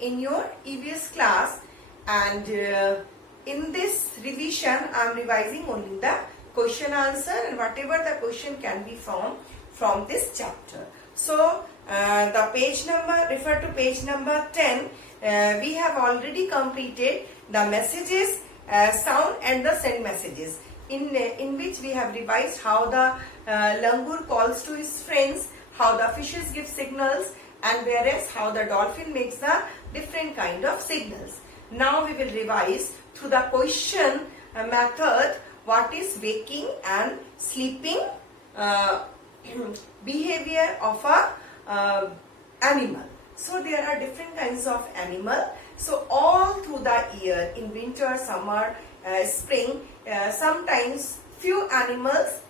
in your EVS class, and in this revision I am revising only the question answer and whatever the question can be found from this chapter. So the page number, refer to page number 10. We have already completed the messages, sound and the send messages, in which we have revised how the langur calls to his friends, how the fishes give signals, and whereas how the dolphin makes the different kind of signals. Now we will revise through the question method what is waking and sleeping behavior of a animal. So there are different kinds of animal. So all through the year, in winter, summer, spring, sometimes few animals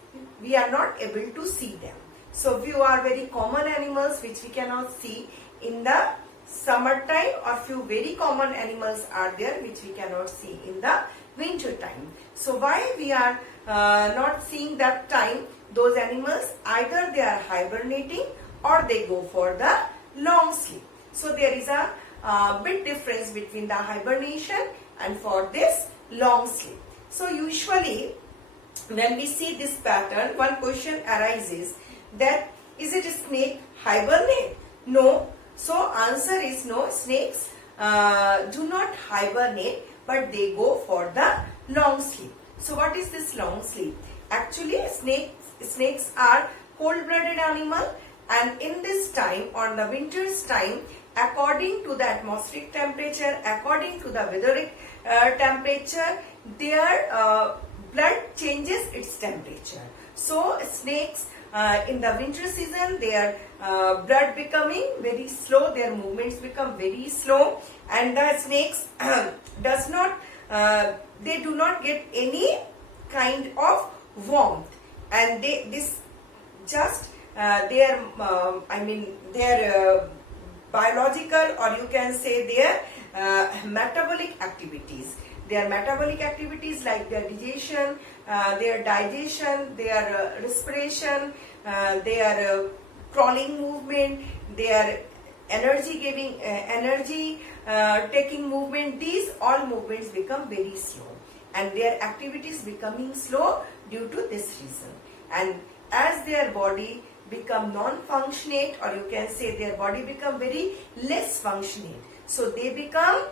we are not able to see them. So few are very common animals which we cannot see in the summertime, or few very common animals are there which we cannot see in the winter time. So why we are not seeing that time those animals? Either they are hibernating or they go for the long sleep. So there is a big difference between the hibernation and for this long sleep. So usually when we see this pattern, one question arises that is it a snake hibernate? No. So answer is no, snakes do not hibernate, but they go for the long sleep. So what is this long sleep? Actually snakes are cold-blooded animal, and in this time, on the winter's time, according to the atmospheric temperature, according to the weatheric temperature, their blood changes its temperature. So snakes in the winter season, their blood becoming very slow, their movements become very slow, and the snakes they do not get any kind of warmth, and their biological, or you can say their metabolic activities. Their metabolic activities like their digestion, their respiration, their crawling movement, their energy taking movement, these all movements become very slow, and their activities becoming slow due to this reason. And as their body become non-functionate, or you can say their body become very less functionate, so they become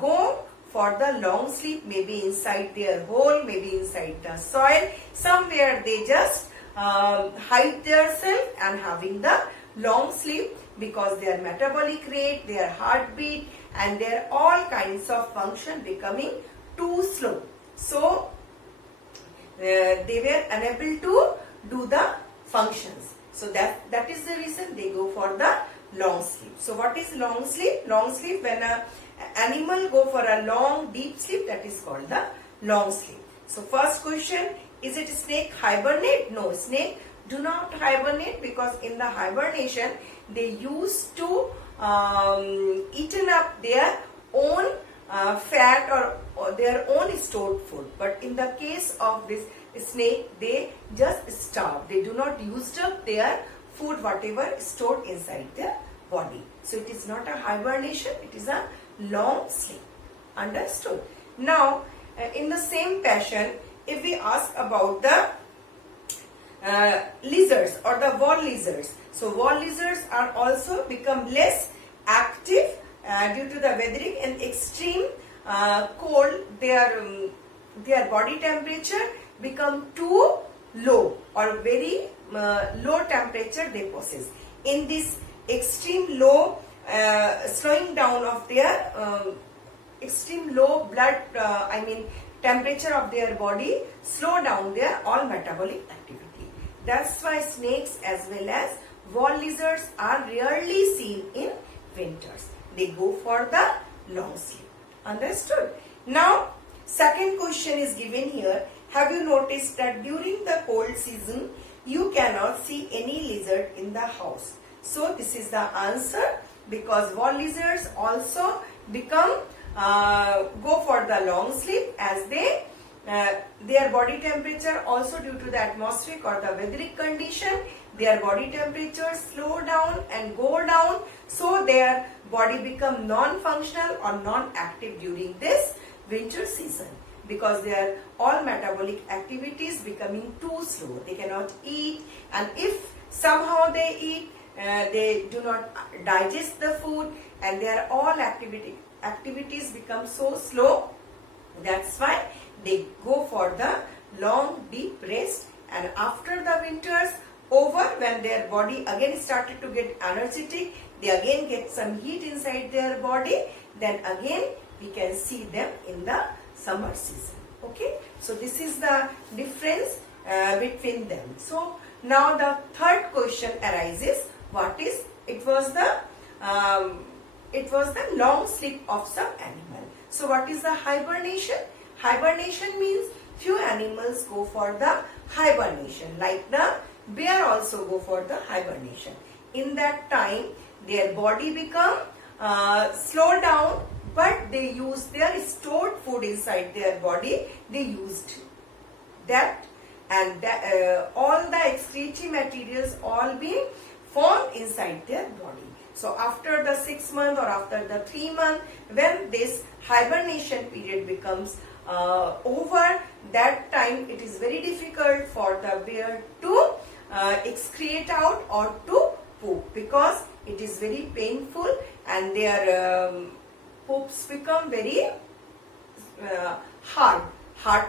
go for the long sleep, maybe inside their hole, maybe inside the soil, somewhere they just hide themselves and having the long sleep, because their metabolic rate, their heartbeat and their all kinds of function becoming too slow. So they were unable to do the functions. So that is the reason they go for the long sleep. So what is long sleep? Long sleep, when an animal go for a long deep sleep, that is called the long sleep. So first question, is it snake hibernate? No, snake do not hibernate, because in the hibernation they used to eaten up their own fat or their own stored food. But in the case of this snake, they just starve. They do not use up their food whatever stored inside their body. So it is not a hibernation, it is a long sleep. Understood? Now in the same passion, if we ask about the lizards or the wall lizards. So wall lizards are also become less active due to the weathering and extreme cold. Their body temperature become too low, or very low temperature they possess. In this extreme low slowing down of their extreme low blood temperature of their body, slow down their all metabolic activity. That's why snakes as well as wall lizards are rarely seen in winters. They go for the long sleep. Understood? Now second question is given here. Have you noticed that during the cold season you cannot see any lizard in the house? So this is the answer, because wall lizards also become go for the long sleep, as they their body temperature also due to the atmospheric or the weatheric condition, their body temperature slow down and go down, so their body become non-functional or non-active during this winter season, because their all metabolic activities becoming too slow. They cannot eat, and if somehow they eat, they do not digest the food, and their all activities become so slow. That's why they go for the long deep rest, and after the winters over, when their body again started to get energetic, they again get some heat inside their body, then again we can see them in the summer season. Okay, so this is the difference between them. So now the third question arises, it was the long sleep of some animal. So what is the hibernation? Hibernation means few animals go for the hibernation, like the bear also go for the hibernation. In that time their body become slow down, but they use their stored food inside their body, they used that, and all the excretory materials all being formed inside their body. So after the 6 months or after the 3 months, when this hibernation period becomes over, that time it is very difficult for the bear to excrete out or to poop, because it is very painful and their poops become very hard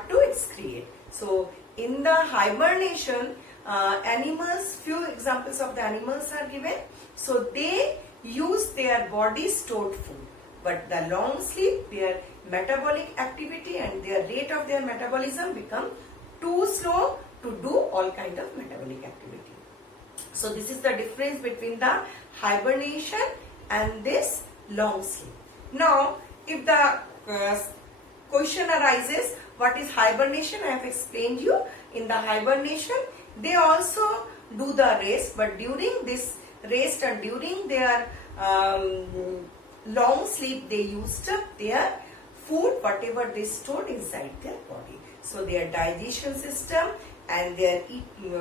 to excrete. So in the hibernation, animals, few examples of the animals are given. So they use their body stored food, but the long sleep, their metabolic activity and their rate of their metabolism become too slow to do all kind of metabolic activity. So this is the difference between the hibernation and this long sleep. Now if the question arises, what is hibernation? I have explained you. In the hibernation they also do the rest, but during this rest and during their long sleep, they used up their food, whatever they stored inside their body. So their digestion system and their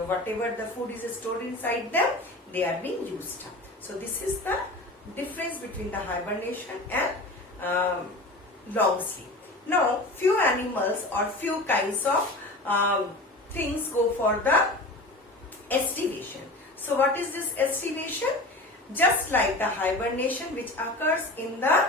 whatever the food is stored inside them, they are being used up. So this is the difference between the hibernation and long sleep. Now few animals or few kinds of things go for the estivation. So what is this estivation? Just like the hibernation which occurs in the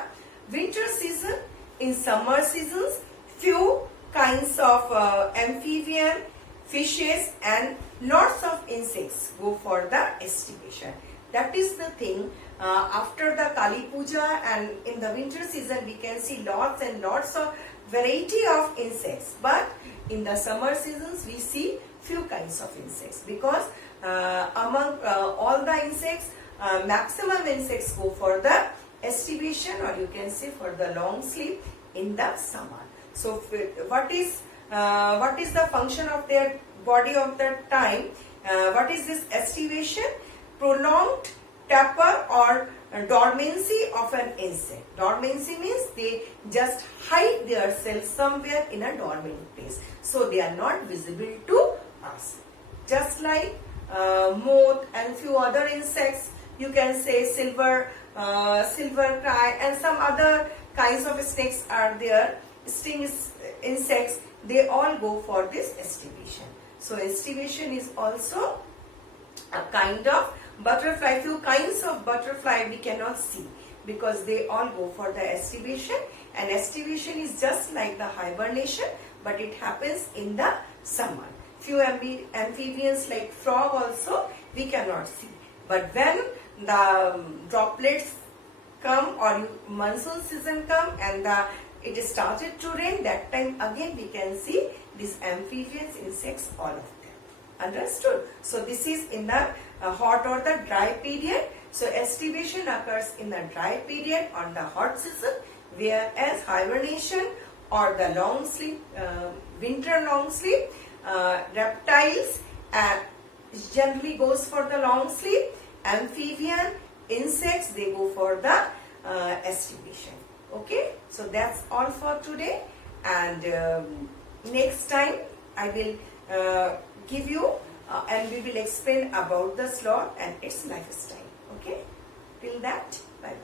winter season, in summer seasons, few kinds of amphibian, fishes and lots of insects go for the estivation. That is the thing. After the Kali Puja and in the winter season, we can see lots and lots of variety of insects, but in the summer seasons we see few kinds of insects, because among all the insects, maximum insects go for the estivation, or you can say for the long sleep in the summer. So what is the function of their body of that time? What is this estivation? Prolonged torpor or dormancy of an insect. Dormancy means they just hide themselves somewhere in a dormant place, so they are not visible to us. Just like moth and few other insects, you can say silver cry and some other kinds of snakes are there, sting insects, they all go for this estivation. So estivation is also a kind of butterfly. Few kinds of butterfly we cannot see because they all go for the estivation, and estivation is just like the hibernation, but it happens in the summer. Few amphibians like frog also we cannot see, but when the droplets come or monsoon season come and it started to rain, that time again we can see these amphibians, insects, all of them. Understood? So this is in the hot or the dry period. So estivation occurs in the dry period on the hot season, whereas hibernation or the long sleep, winter long sleep, reptiles generally goes for the long sleep. Amphibian, insects, they go for the estivation. Okay, so that's all for today, and next time I will give you and we will explain about the sloth and its lifestyle. Okay, till that, bye bye.